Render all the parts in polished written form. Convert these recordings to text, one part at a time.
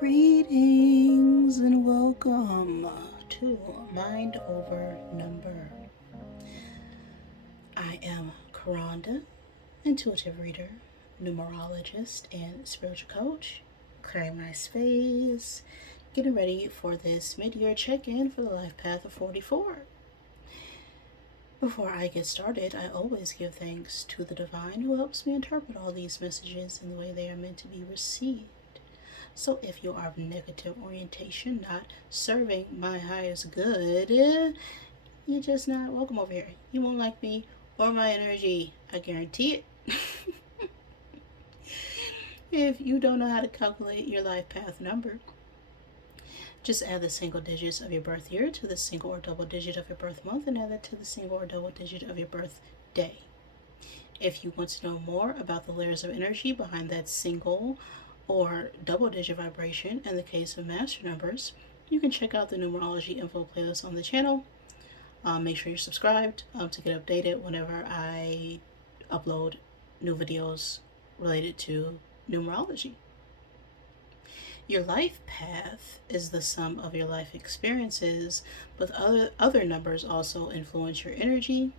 Greetings and welcome to Mind Over Number. I am Karanda, intuitive reader, numerologist, and spiritual coach. Clearing my space, getting ready for this mid-year check-in for the life path of 44. Before I get started, I always give thanks to the divine who helps me interpret all these messages in the way they are meant to be received. So if you are of negative orientation, not serving my highest good, you're just not welcome over here. You won't like me or my energy. I guarantee it. If you don't know how to calculate your life path number, just add the single digits of your birth year to the single or double digit of your birth month and add that to the single or double digit of your birth day. If you want to know more about the layers of energy behind that single or double digit vibration in the case of master numbers, you can check out the numerology info playlist on the channel. Make sure you're subscribed to get updated whenever I upload new videos related to numerology. Your life path is the sum of your life experiences, but other numbers also influence your energy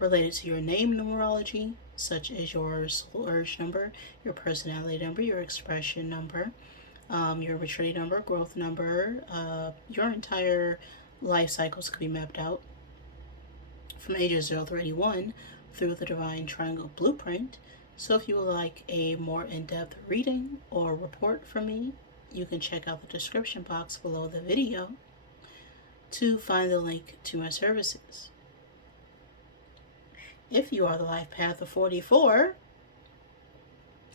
related to your name numerology, such as your soul urge number, your personality number, your expression number, your maturity number, growth number. Your entire life cycles could be mapped out from ages 0 through 81 through the Divine Triangle Blueprint. So if you would like a more in-depth reading or report from me, you can check out the description box below the video to find the link to my services. If you are the life path of 44,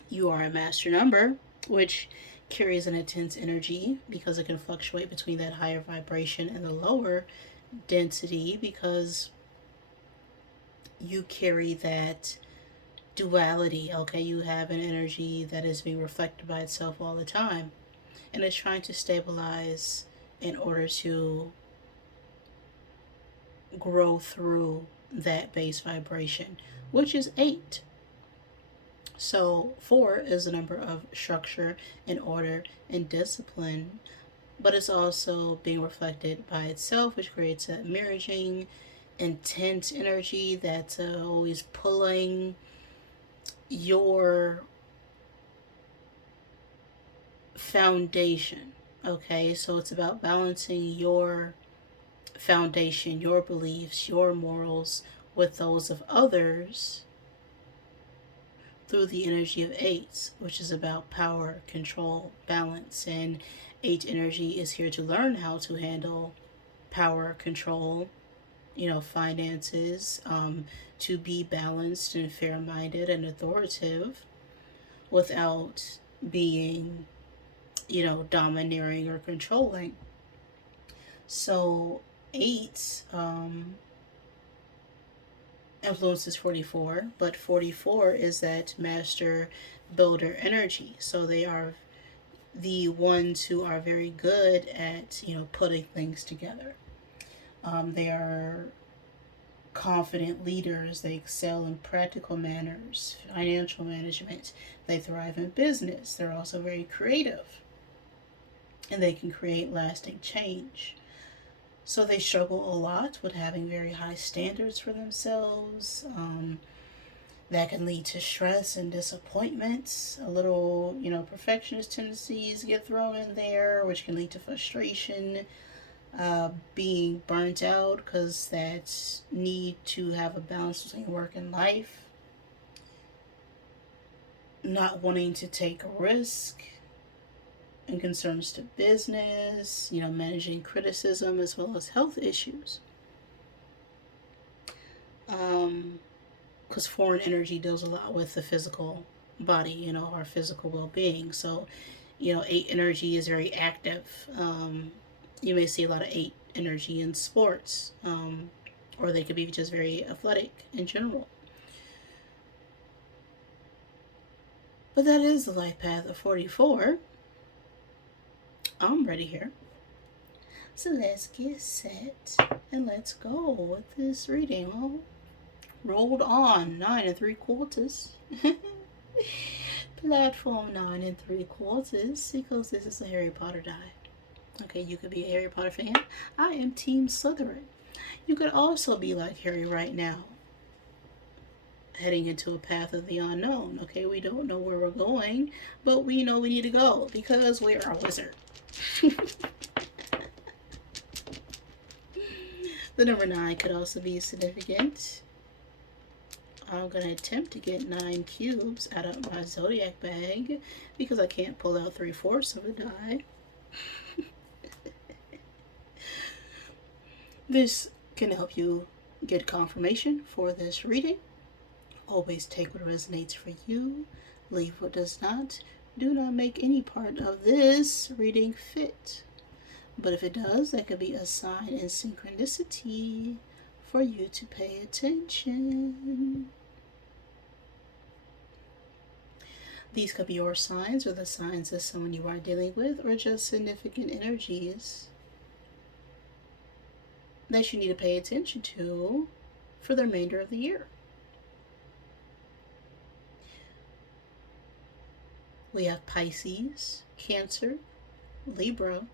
you are a master number, which carries an intense energy because it can fluctuate between that higher vibration and the lower density, because you carry that duality. Okay, you have an energy that is being reflected by itself all the time, and it's trying to stabilize in order to grow through that base vibration, which is 8. So 4 is a number of structure and order and discipline, but it's also being reflected by itself, which creates a mirroring, intense energy that's always pulling your foundation. Okay, so it's about balancing your foundation, your beliefs, your morals with those of others through the energy of 8, which is about power, control, balance. And 8 energy is here to learn how to handle power, control, finances, to be balanced and fair-minded and authoritative without being, domineering or controlling. So 8 influences 44, but 44 is that master builder energy. So they are the ones who are very good at, putting things together. They are confident leaders. They excel in practical manners, financial management. They thrive in business. They're also very creative, and they can create lasting change. So they struggle a lot with having very high standards for themselves. That can lead to stress and disappointments. A little, perfectionist tendencies get thrown in there, which can lead to frustration, being burnt out because that need to have a balance between work and life, not wanting to take a risk in concerns to business, managing criticism as well as health issues. Because foreign energy deals a lot with the physical body, our physical well-being. So, 8 energy is very active. You may see a lot of 8 energy in sports, or they could be just very athletic in general. But that is the life path of 44. I'm ready here. So let's get set and let's go with this reading. Well, rolled on 9 3/4. platform 9 3/4 because this is a Harry Potter die. Okay, you could be a Harry Potter fan. I am Team Slytherin. You could also be like Harry right now, heading into a path of the unknown. Okay, we don't know where we're going, but we know we need to go because we're a wizard. The number 9 could also be significant. I'm going to attempt to get 9 cubes out of my zodiac bag because I can't pull out 3/4 of a die. This can help you get confirmation for this reading. Always take what resonates for you, leave what does not. Do not make any part of this reading fit. But if it does, that could be a sign and synchronicity for you to pay attention. These could be your signs or the signs of someone you are dealing with, or just significant energies that you need to pay attention to for the remainder of the year. We have Pisces, Cancer, Libra,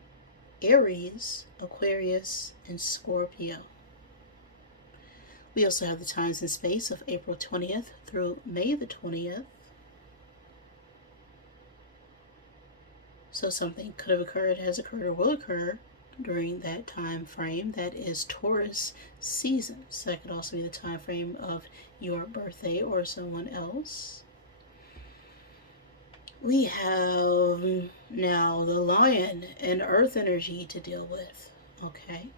Aries, Aquarius, and Scorpio. We also have the times and space of April 20th through May the 20th. So something could have occurred, has occurred, or will occur during that time frame. That is Taurus season. So that could also be the time frame of your birthday or someone else. We have now the Lion and Earth energy to deal with. Okay.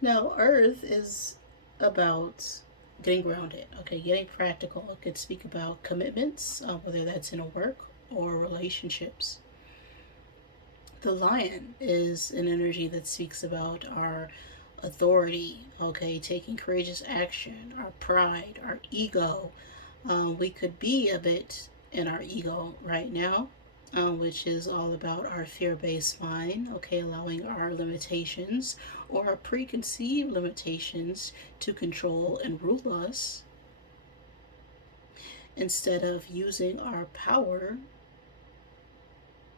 Now, Earth is about getting grounded. Okay, getting practical. It could speak about commitments, whether that's in a work or relationships. The Lion is an energy that speaks about our authority, okay, taking courageous action, our pride, our ego. We could be a bit in our ego right now, which is all about our fear-based mind, okay, allowing our limitations or our preconceived limitations to control and rule us instead of using our power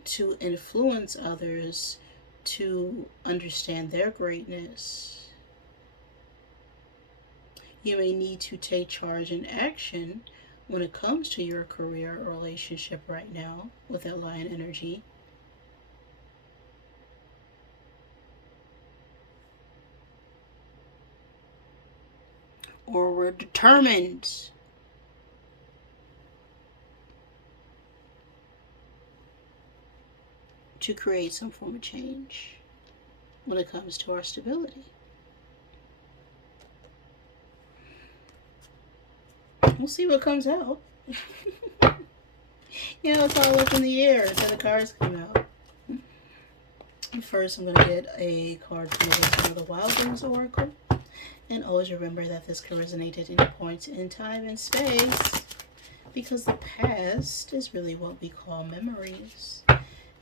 to influence others to understand their greatness. You may need to take charge and action when it comes to your career or relationship right now with that Lion energy. Or we're determined to create some form of change when it comes to our stability. We'll see what comes out. It's all up in the air until the cards come out. First, I'm going to get a card from the Wilderness Oracle. And always remember that this can resonate at any point in time and space, because the past is really what we call memories.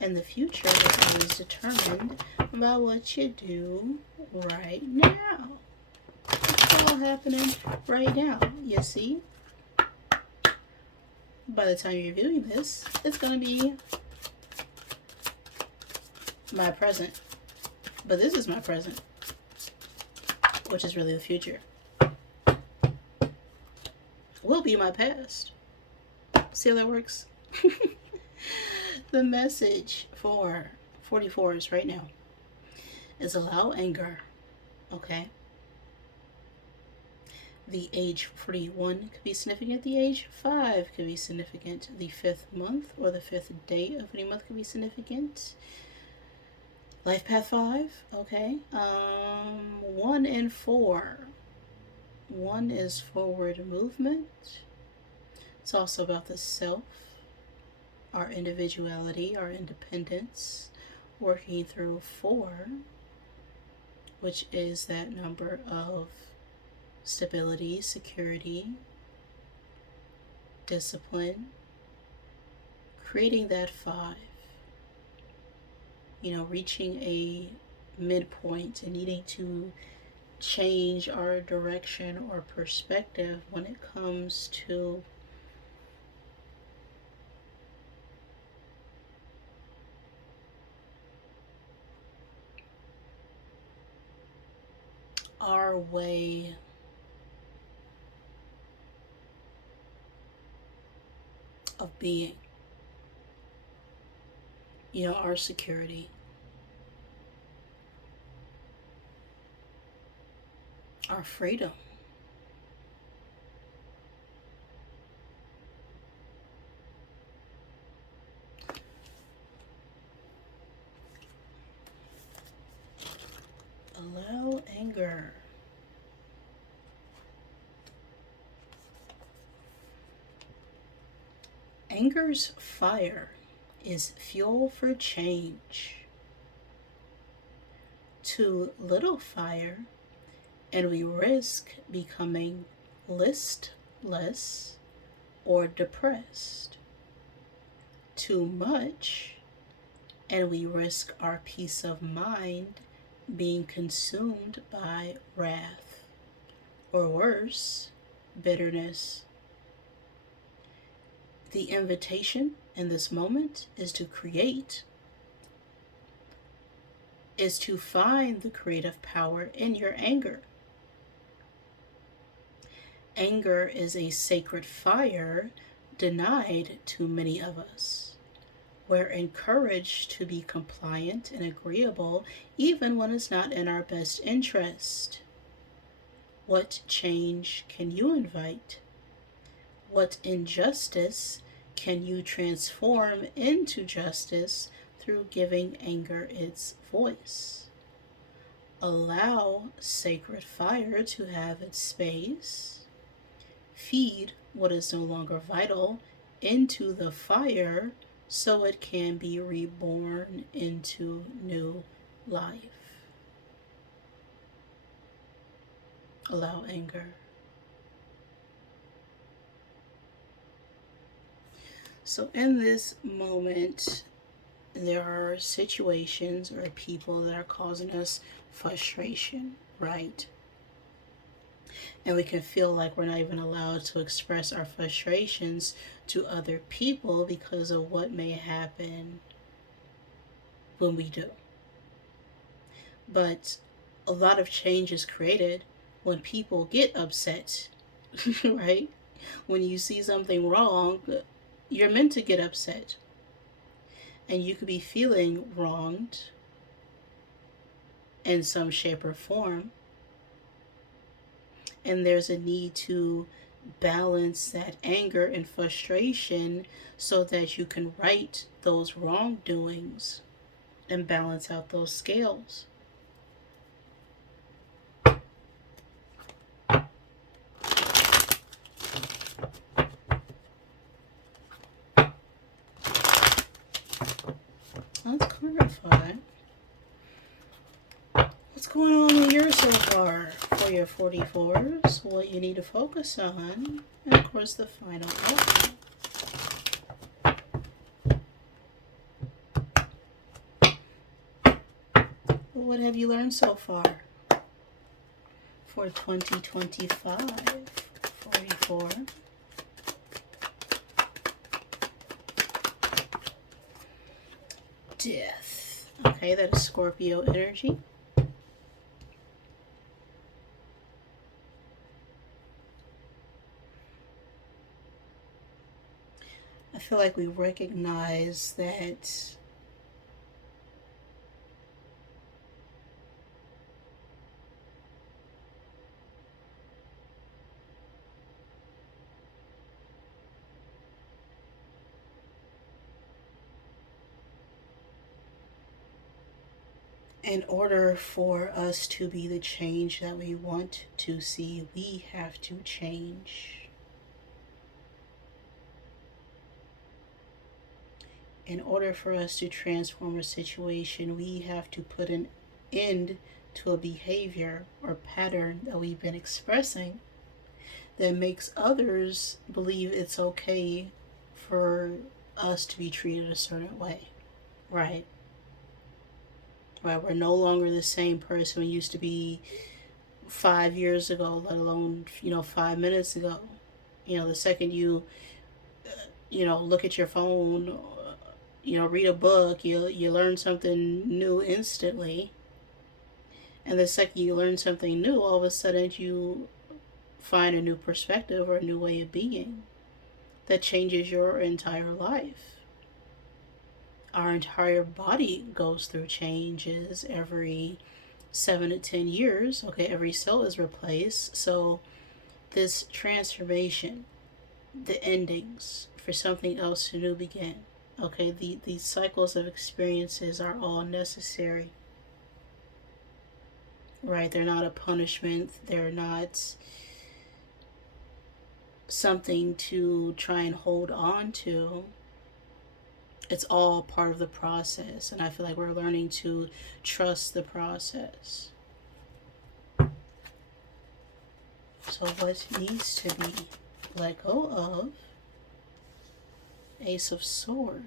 And the future is always determined by what you do right now. It's all happening right now, you see? By the time you're viewing this, it's going to be my present. But this is my present, which is really the future. Will be my past. See how that works? The message for 44s right now is allow anger, okay? The age 41 could be significant. The age 5 could be significant. The 5th month or the 5th day of any month could be significant. Life path 5, okay. 1 and 4. 1 is forward movement. It's also about the self, our individuality, our independence, working through 4, which is that number of stability, security, discipline, creating that 5, reaching a midpoint and needing to change our direction or perspective when it comes to our way of being, our security, our freedom. Allow anger. Anger's fire is fuel for change. Too little fire, and we risk becoming listless or depressed. Too much, and we risk our peace of mind being consumed by wrath, or worse, bitterness. The invitation in this moment is to create, is to find the creative power in your anger. Anger is a sacred fire denied to many of us. We're encouraged to be compliant and agreeable even when it's not in our best interest. What change can you invite? What injustice can you transform into justice through giving anger its voice? Allow sacred fire to have its space. Feed what is no longer vital into the fire so it can be reborn into new life. Allow anger. So in this moment, there are situations or people that are causing us frustration, right? And we can feel like we're not even allowed to express our frustrations to other people because of what may happen when we do. But a lot of change is created when people get upset, right? When you see something wrong, you're meant to get upset. And you could be feeling wronged in some shape or form. And there's a need to balance that anger and frustration so that you can right those wrongdoings and balance out those scales. Let's clarify. What's going on in yours so far for your 44s? What you need to focus on, and of course the final outcome. What have you learned so far for 2025, 44? Death. Okay, that is Scorpio energy. I feel like we recognize that in order for us to be the change that we want to see, we have to change. In order for us to transform a situation, we have to put an end to a behavior or pattern that we've been expressing that makes others believe it's okay for us to be treated a certain way, right? Right, we're no longer the same person we used to be 5 years ago, let alone 5 minutes ago. The second you look at your phone, read a book, you learn something new instantly. And the second you learn something new, all of a sudden you find a new perspective or a new way of being that changes your entire life. Our entire body goes through changes every 7 to 10 years. Okay, every cell is replaced. So this transformation, the endings for something else to new begin. Okay, these cycles of experiences are all necessary. Right? They're not a punishment. They're not something to try and hold on to. It's all part of the process, and I feel like we're learning to trust the process. So what needs to be let go of? Ace of Swords.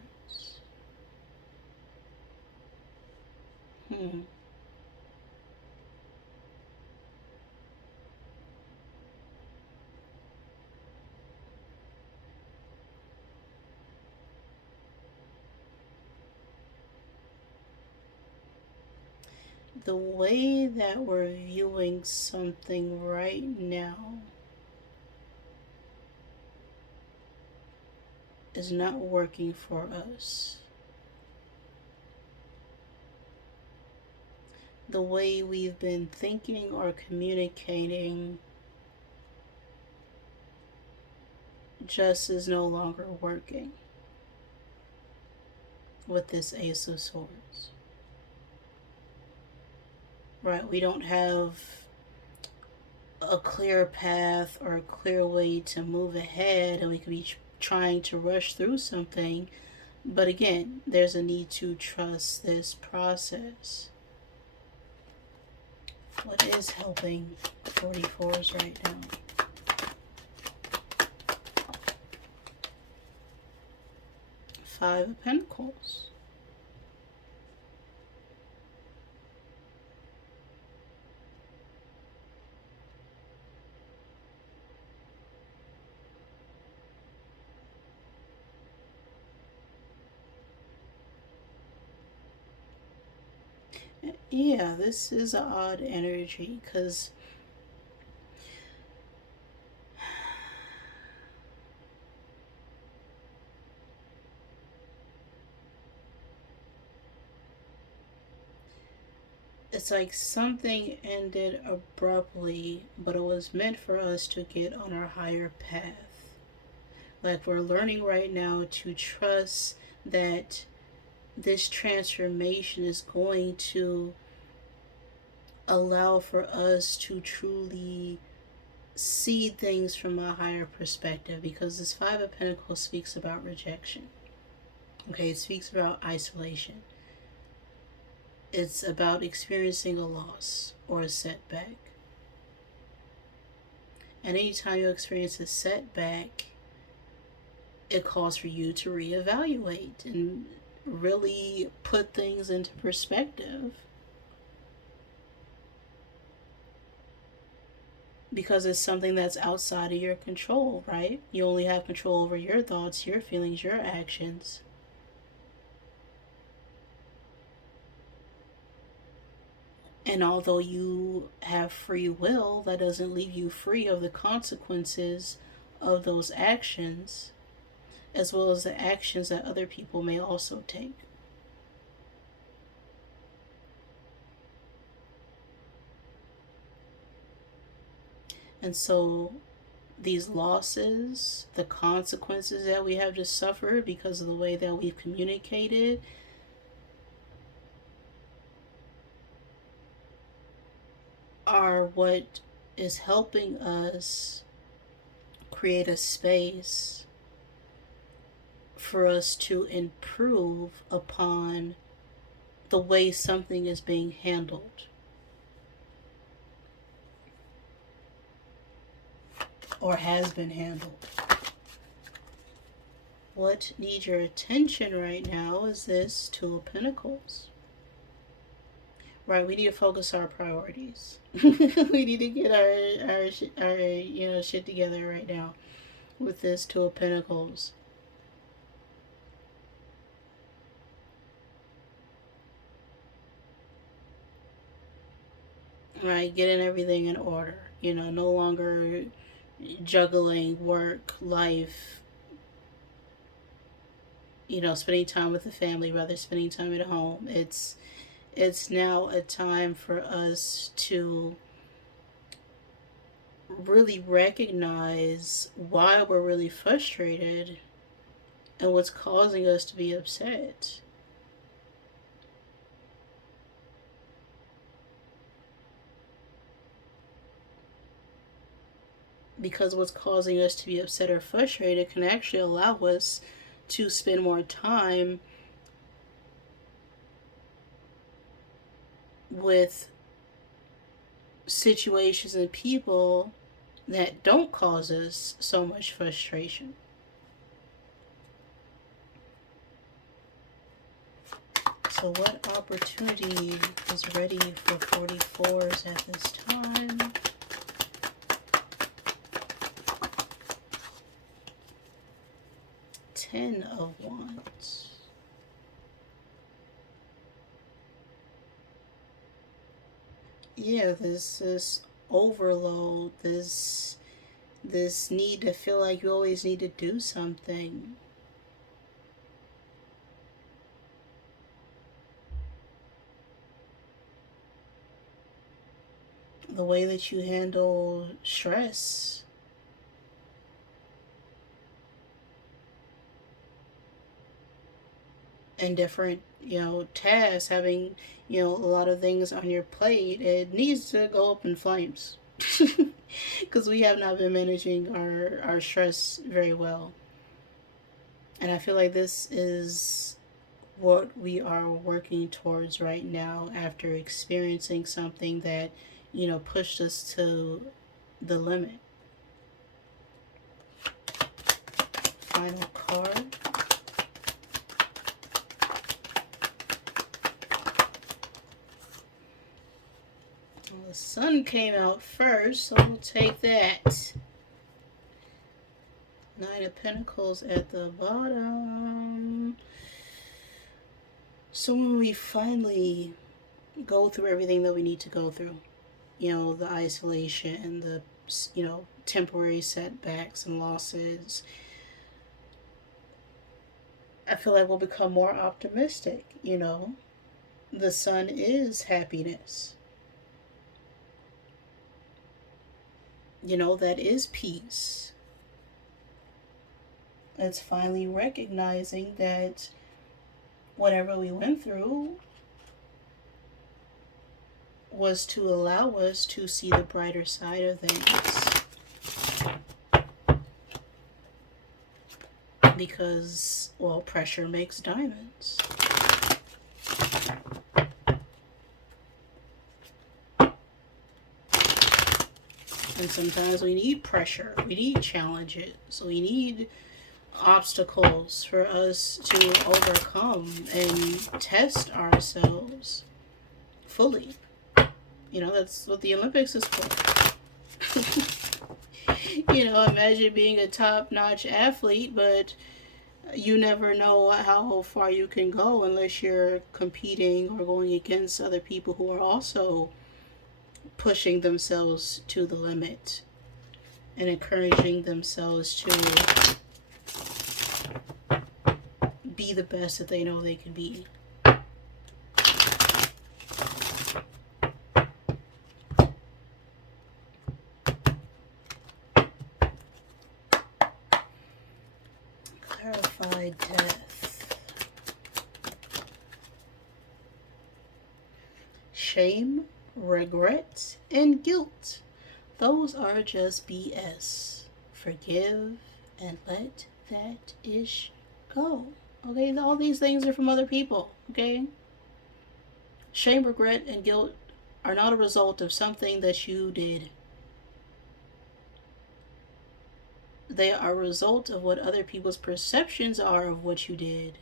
The way that we're viewing something right now is not working for us. The way we've been thinking or communicating just is no longer working with this Ace of Swords. Right? We don't have a clear path or a clear way to move ahead, and we could be trying to rush through something. But again, there's a need to trust this process. What is helping 44s right now? Five of Pentacles. Yeah, this is an odd energy because it's like something ended abruptly, but it was meant for us to get on our higher path. Like we're learning right now to trust that this transformation is going to allow for us to truly see things from a higher perspective, because this Five of Pentacles speaks about rejection. Okay, it speaks about isolation. It's about experiencing a loss or a setback. And anytime you experience a setback, it calls for you to reevaluate and really put things into perspective. Because it's something that's outside of your control, right? You only have control over your thoughts, your feelings, your actions. And although you have free will, that doesn't leave you free of the consequences of those actions, as well as the actions that other people may also take. And so these losses, the consequences that we have just suffered because of the way that we've communicated, are what is helping us create a space for us to improve upon the way something is being handled. Or has been handled. What needs your attention right now is this Two of Pentacles. Right, we need to focus our priorities. We need to get our shit together right now with this Two of Pentacles. right? Getting everything in order. No longer juggling work, life, spending time with the family rather spending time at home. It's now a time for us to really recognize why we're really frustrated and what's causing us to be upset. Because what's causing us to be upset or frustrated can actually allow us to spend more time with situations and people that don't cause us so much frustration. So what opportunity is ready for 44s at this time? Ten of Wands. Yeah, this overload, this need to feel like you always need to do something. The way that you handle stress. And different, tasks, having, a lot of things on your plate, it needs to go up in flames. Because we have not been managing our stress very well. And I feel like this is what we are working towards right now after experiencing something that, pushed us to the limit. Final card. The sun came out first, so we'll take that. Nine of Pentacles at the bottom. So when we finally go through everything that we need to go through, the isolation, the, temporary setbacks and losses, I feel like we'll become more optimistic. The sun is happiness. That is peace. It's finally recognizing that whatever we went through was to allow us to see the brighter side of things. Because, well, pressure makes diamonds. And sometimes we need pressure, we need challenges, we need obstacles for us to overcome and test ourselves fully. That's what the Olympics is for. Imagine being a top-notch athlete, but you never know how far you can go unless you're competing or going against other people who are also pushing themselves to the limit and encouraging themselves to be the best that they know they can be. Clarified death. Shame, regret, and guilt. Those are just BS. Forgive and let that ish go. Okay, all these things are from other people. Okay, shame, regret, and guilt are not a result of something that you did. They are a result of what other people's perceptions are of what you did.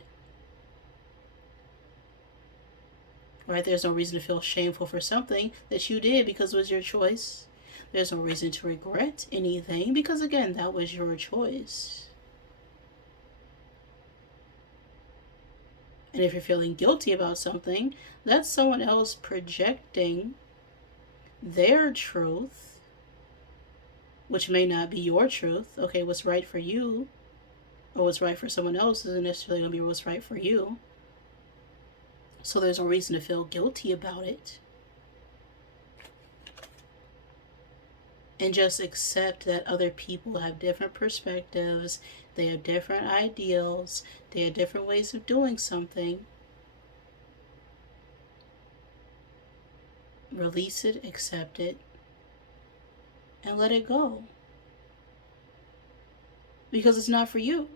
Right? There's no reason to feel shameful for something that you did because it was your choice. There's no reason to regret anything because, again, that was your choice. And if you're feeling guilty about something, that's someone else projecting their truth, which may not be your truth. Okay, what's right for you or what's right for someone else isn't necessarily going to be what's right for you. So there's no reason to feel guilty about it. And just accept that other people have different perspectives, they have different ideals, they have different ways of doing something. Release it, accept it, and let it go. Because it's not for you.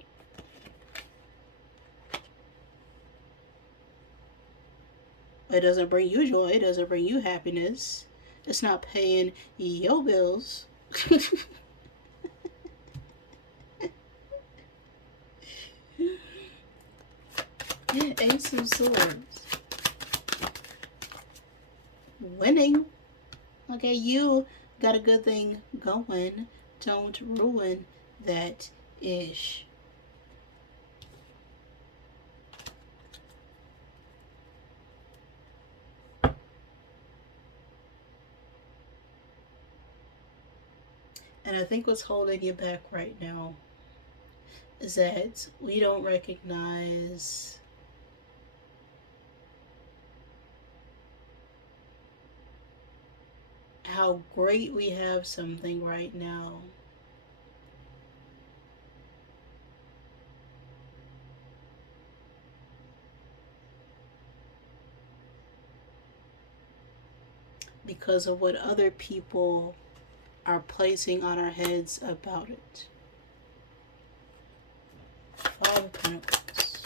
It doesn't bring you joy, it doesn't bring you happiness. It's not paying your bills. Ace of Swords. Winning. Okay, you got a good thing going. Don't ruin that ish. And I think what's holding you back right now is that we don't recognize how great we have something right now. Because of what other people are placing on our heads about it. Five of Pentacles.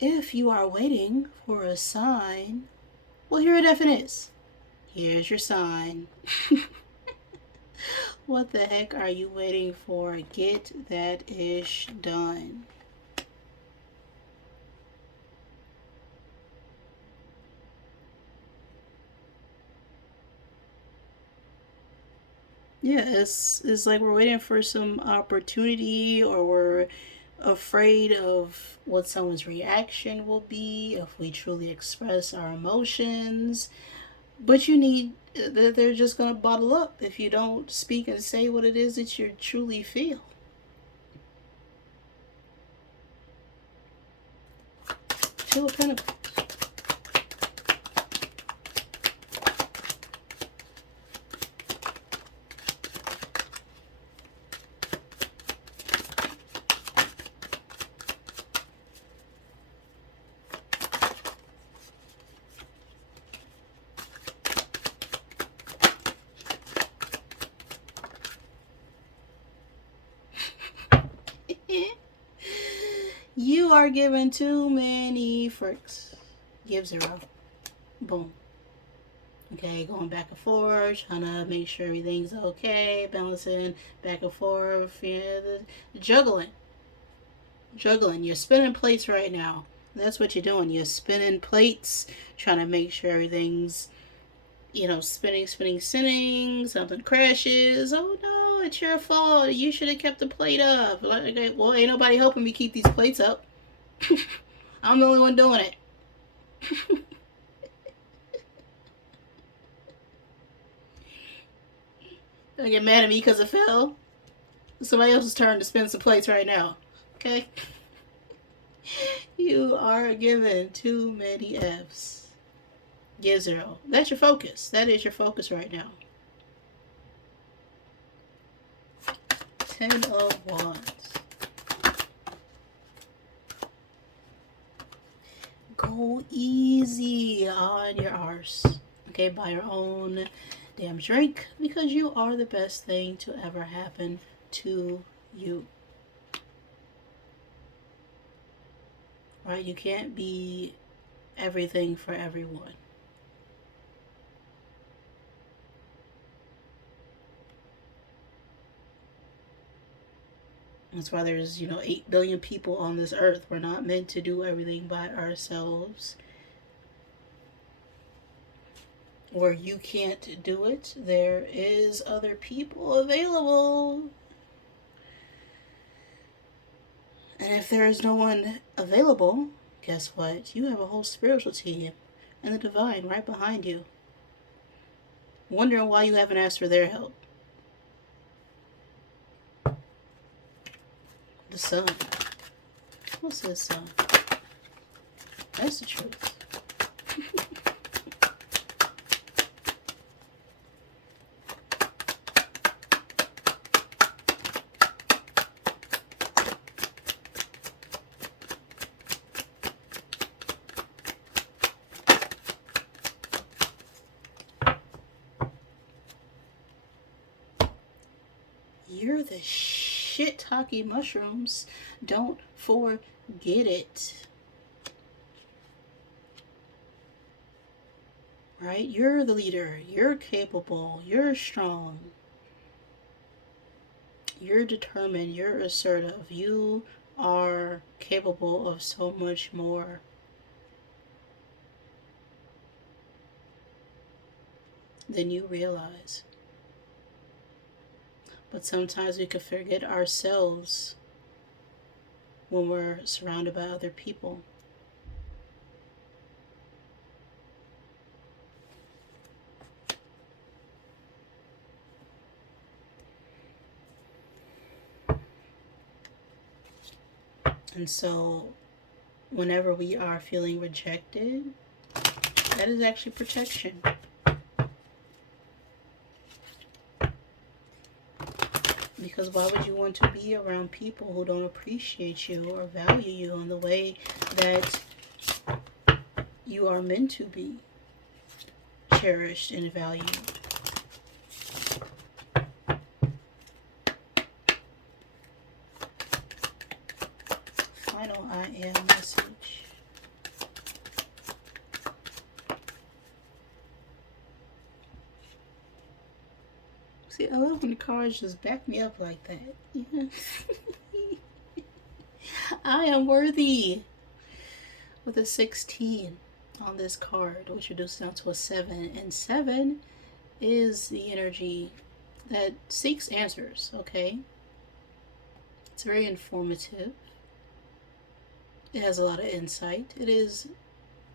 If you are waiting for a sign, well, here it effing is. Here's your sign. What the heck are you waiting for? Get that ish done. Yeah, it's like we're waiting for some opportunity, or we're afraid of what someone's reaction will be if we truly express our emotions. But they're just going to bottle up if you don't speak and say what it is that you truly feel. Two of Pentacles. You are giving too many fricks. Give 0. Boom. Okay, going back and forth, trying to make sure everything's okay, balancing back and forth, juggling. You're spinning plates right now. That's what you're doing. You're spinning plates, trying to make sure everything's, spinning. Something crashes. Oh no, it's your fault. You should have kept the plate up. Well, ain't nobody helping me keep these plates up. I'm the only one doing it. Don't get mad at me because it fell. Somebody else's turn to spin some plates right now. Okay? You are given too many F's. Give 0. That's your focus. That is your focus right now. 10 of Wands. Go easy on your arse. Okay, buy your own damn drink, because you are the best thing to ever happen to you. Right? You can't be everything for everyone. That's why there's, 8 billion people on this earth. We're not meant to do everything by ourselves. Where you can't do it, there is other people available. And if there is no one available, guess what? You have a whole spiritual team and the divine right behind you, wondering why you haven't asked for their help. The sun. What's this sun? That's the truth. You're the shit-talky mushrooms. Don't forget it. Right? You're the leader. You're capable. You're strong. You're determined. You're assertive. You are capable of so much more. Than you realize. But sometimes we can forget ourselves when we're surrounded by other people. And so, whenever we are feeling rejected, that is actually protection. Because why would you want to be around people who don't appreciate you or value you in the way that you are meant to be cherished and valued? Final I am message. See, I love when the cards just back me up like that. Yeah. I am worthy. With a 16 on this card, which reduces down to a 7. And 7 is the energy that seeks answers, okay? It's very informative. It has a lot of insight. It is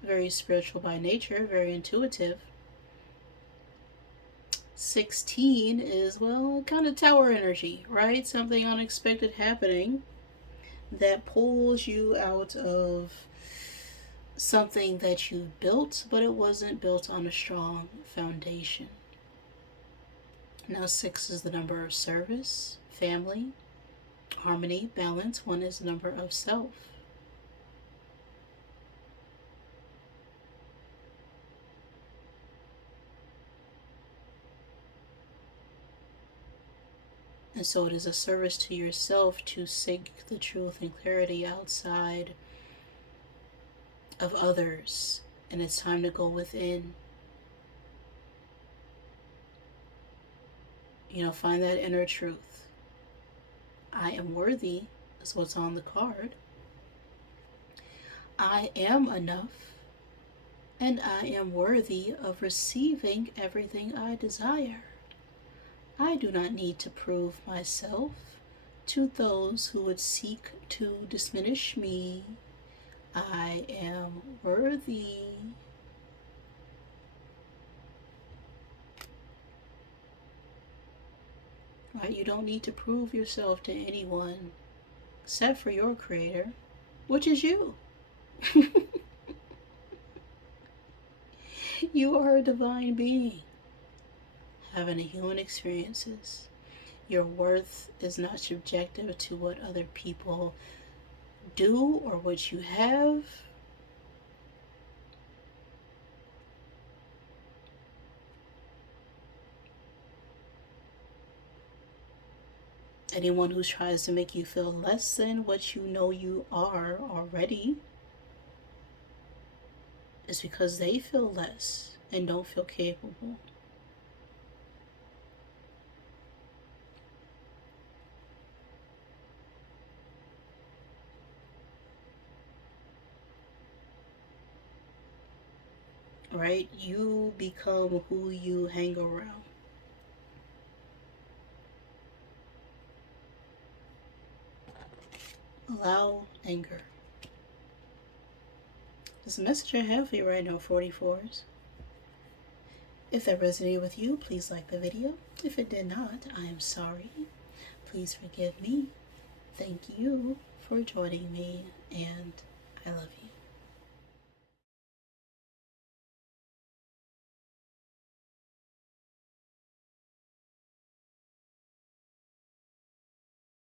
very spiritual by nature, very intuitive. 16 is, well, kind of tower energy, right? Something unexpected happening that pulls you out of something that you built, but it wasn't built on a strong foundation. Now 6 is the number of service, family, harmony, balance. 1 is the number of self. And so it is a service to yourself to seek the truth and clarity outside of others. And it's time to go within. Find that inner truth. I am worthy is what's on the card. I am enough. And I am worthy of receiving everything I desire. I do not need to prove myself to those who would seek to diminish me. I am worthy. Right? You don't need to prove yourself to anyone except for your creator, which is you. You are a divine being having a human experiences. Your worth is not subjective to what other people do or what you have. Anyone who tries to make you feel less than what you know you are already is because they feel less and don't feel capable. Right? You become who you hang around. Allow anger. This is a message I have for you right now, 44s. If that resonated with you, please like the video. If it did not, I am sorry. Please forgive me. Thank you for joining me, and I love you.